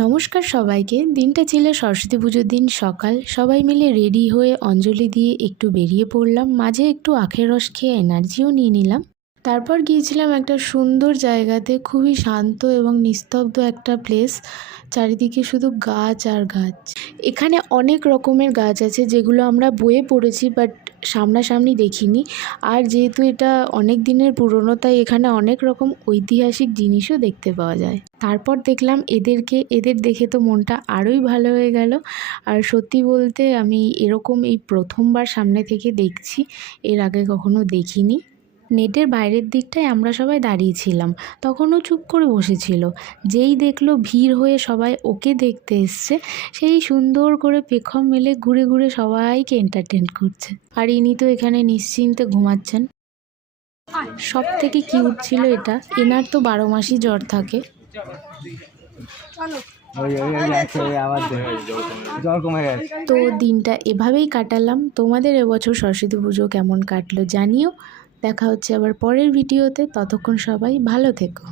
নমস্কার সবাইকে। দিনটা ছিল সরস্বতী পুজোর দিন সকাল। সবাই মিলে রেডি হয়ে অঞ্জলি দিয়ে একটু বেরিয়ে পড়লাম। মাঝে একটু আখের রস খেয়ে এনার্জিও নিয়ে নিলাম। তারপর গিয়েছিলাম একটা সুন্দর জায়গাতে, খুবই শান্ত এবং নিস্তব্ধ একটা প্লেস। চারিদিকে শুধু গাছ আর গাছ। এখানে অনেক রকমের গাছ আছে যেগুলো আমরা বইয়ে পড়েছি, বাট সামনাসামনি দেখিনি। আর যেহেতু এটা অনেক দিনের পুরনো, তাই এখানে অনেক রকম ঐতিহাসিক জিনিসও দেখতে পাওয়া যায়। তারপর দেখলাম এদের দেখে তো মনটা আরোই ভালো হয়ে গেল। আর সত্যি বলতে আমি এরকম এই প্রথমবার সামনে থেকে দেখছি, এর আগে কখনো দেখিনি। নেটের বাইরের দিকটায় আমরা সবাই দাঁড়িয়েছিলাম, তখনও চুপ করে বসেছিল। যেই দেখলো ভিড় হয়ে সবাই ওকে দেখতে এসছে, সেই সুন্দর করে পেখম মেলে ঘুরে ঘুরে সবাইকে এন্টারটেন করছে। আর ইনি তো এখানে নিশ্চিন্তে ঘুমাচ্ছেন। সব থেকে কিউট ছিল এটা। এনার তো 12 মাসই জ্বর থাকে। তো দিনটা এভাবেই কাটালাম। তোমাদের এবছর সরস্বতী পুজো কেমন কাটলো জানিও। দেখা হচ্ছে আবার পরের ভিডিওতে। ততক্ষণ সবাই ভালো থেকো।